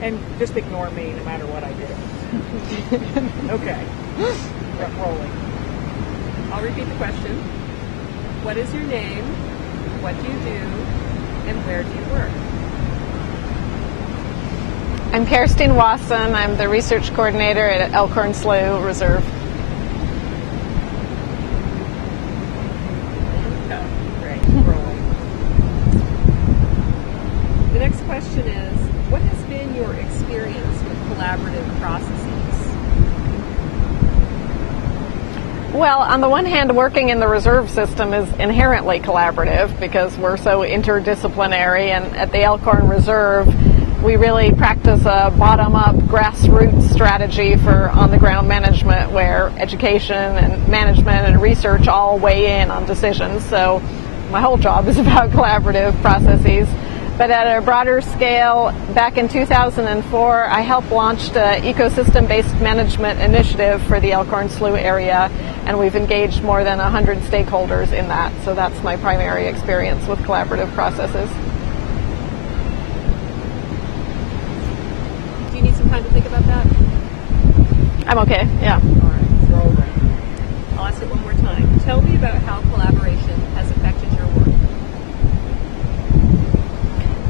And just ignore me no matter what I do. Okay. Rolling. I'll repeat the question. What is your name? What do you do? And where do you work? I'm Kirsten Wasson. I'm the research coordinator at Elkhorn Slough Reserve. Great. Rolling. The next question is, what has been your experience with collaborative processes? Well, on the one hand, working in the reserve system is inherently collaborative because we're so interdisciplinary, and at the Elkhorn Reserve, we really practice a bottom-up grassroots strategy for on-the-ground management where education and management and research all weigh in on decisions. So my whole job is about collaborative processes. But at a broader scale, back in 2004, I helped launch an ecosystem-based management initiative for the Elkhorn Slough area, and we've engaged more than 100 stakeholders in that. So that's my primary experience with collaborative processes. Do you need some time to think about that? I'm okay, yeah. All right, rolling. I'll ask it one more time. Tell me about how collaboration has affected your work.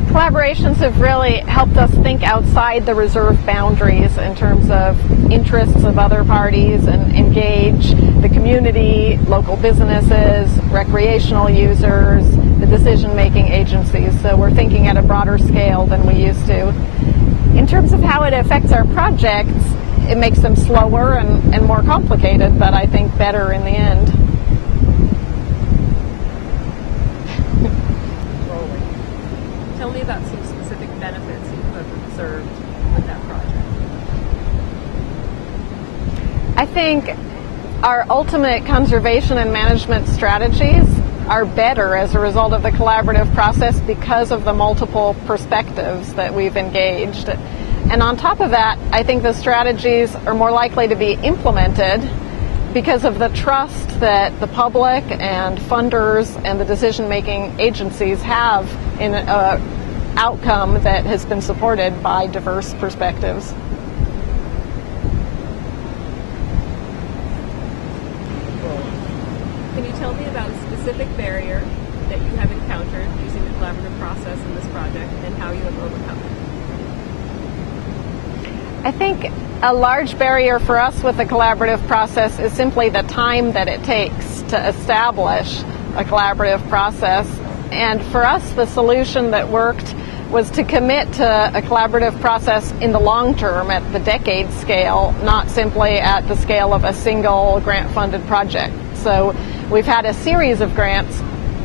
Collaborations have really helped us think outside the reserve boundaries in terms of interests of other parties and engage the community, local businesses, recreational users, the decision-making agencies. So we're thinking at a broader scale than we used to. In terms of how it affects our projects, it makes them slower and more complicated, but I think better in the end. Tell me about some specific benefits you have observed with that project. I think our ultimate conservation and management strategies are better as a result of the collaborative process because of the multiple perspectives that we've engaged. And on top of that, I think the strategies are more likely to be implemented because of the trust that the public and funders and the decision-making agencies have in an outcome that has been supported by diverse perspectives. Can you tell me about a specific barrier that you have encountered using the collaborative process in this project and how you have overcome it? I think a large barrier for us with the collaborative process is simply the time that it takes to establish a collaborative process. And for us, the solution that worked was to commit to a collaborative process in the long term at the decade scale, not simply at the scale of a single grant-funded project. So we've had a series of grants.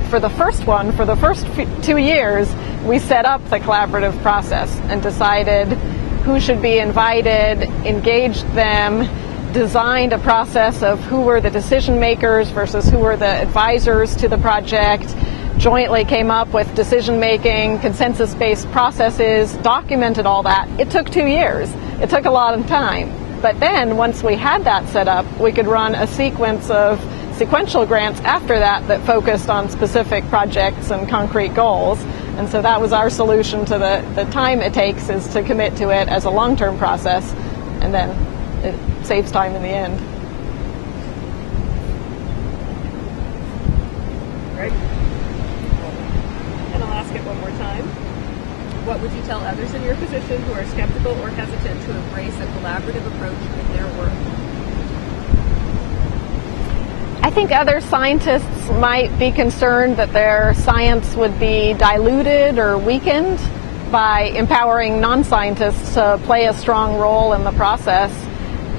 For the first one, for the first 2 years, we set up the collaborative process and decided who should be invited, engaged them, designed a process of who were the decision makers versus who were the advisors to the project, jointly came up with decision-making, consensus-based processes, documented all that. It took 2 years. It took a lot of time. But then, once we had that set up, we could run a sequence of sequential grants after that that focused on specific projects and concrete goals. And so that was our solution to the time it takes, is to commit to it as a long-term process, and then it saves time in the end. Great. And I'll ask it one more time. What would you tell others in your position who are skeptical or hesitant to embrace a collaborative approach in their work? I think other scientists might be concerned that their science would be diluted or weakened by empowering non-scientists to play a strong role in the process.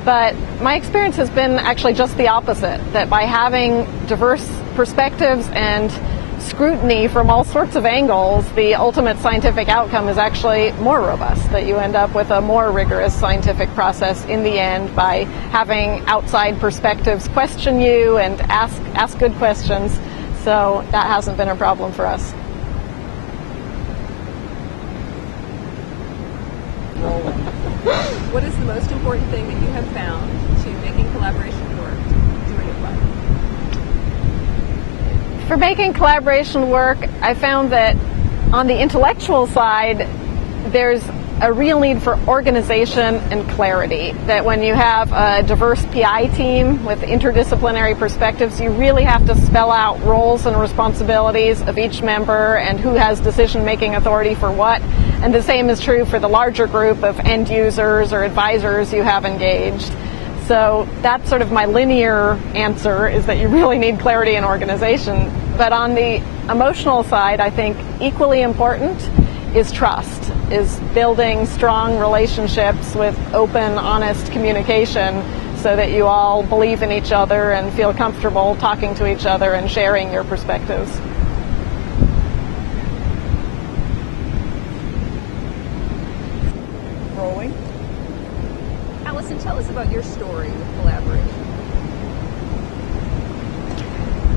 But my experience has been actually just the opposite, that by having diverse perspectives and scrutiny from all sorts of angles, the ultimate scientific outcome is actually more robust, that you end up with a more rigorous scientific process in the end by having outside perspectives question you and ask good questions. So that hasn't been a problem for us. What is the most important thing that you have found to making collaboration work, doing it well? For making collaboration work, I found that on the intellectual side, there's a real need for organization and clarity. That when you have a diverse PI team with interdisciplinary perspectives, you really have to spell out roles and responsibilities of each member and who has decision-making authority for what. And the same is true for the larger group of end users or advisors you have engaged. So that's sort of my linear answer, is that you really need clarity and organization. But on the emotional side, I think equally important is trust, is building strong relationships with open, honest communication so that you all believe in each other and feel comfortable talking to each other and sharing your perspectives. Rolling. Allison, tell us about your story with collaboration.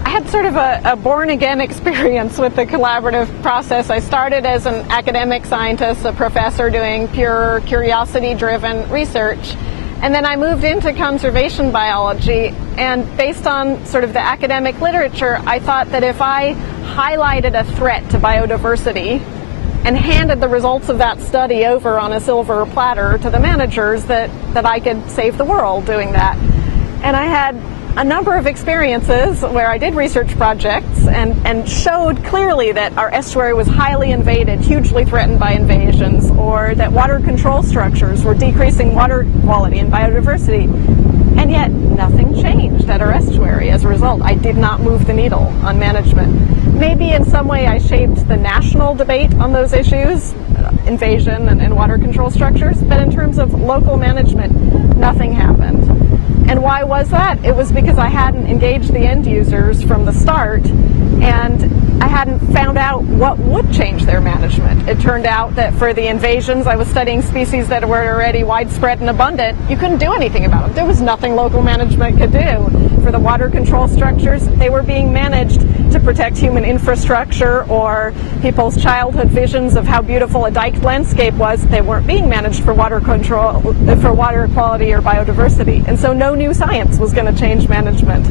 I had sort of a born-again experience with the collaborative process. I started as an academic scientist, a professor doing pure curiosity-driven research. And then I moved into conservation biology, and based on sort of the academic literature, I thought that if I highlighted a threat to biodiversity and handed the results of that study over on a silver platter to the managers, that I could save the world doing that. And I had a number of experiences where I did research projects and showed clearly that our estuary was highly invaded, hugely threatened by invasions, or that water control structures were decreasing water quality and biodiversity. And yet nothing changed at our estuary as a result. I did not move the needle on management. Maybe in some way I shaped the national debate on those issues, invasion and water control structures, but in terms of local management, nothing happened. And why was that? It was because I hadn't engaged the end users from the start, and I hadn't found out what would change their management. It turned out that for the invasions, I was studying species that were already widespread and abundant. You couldn't do anything about them. There was nothing local management could do. For the water control structures, they were being managed to protect human infrastructure or people's childhood visions of how beautiful a diked landscape was. They weren't being managed for water control, for water quality or biodiversity. And so no new science was going to change management.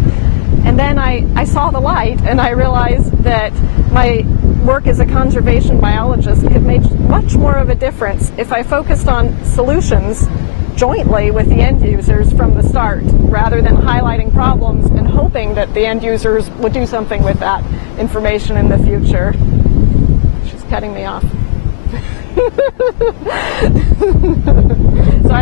And then I saw the light, and I realized that my work as a conservation biologist could make much more of a difference if I focused on solutions jointly with the end users from the start, rather than highlighting problems and hoping that the end users would do something with that information in the future. She's cutting me off. So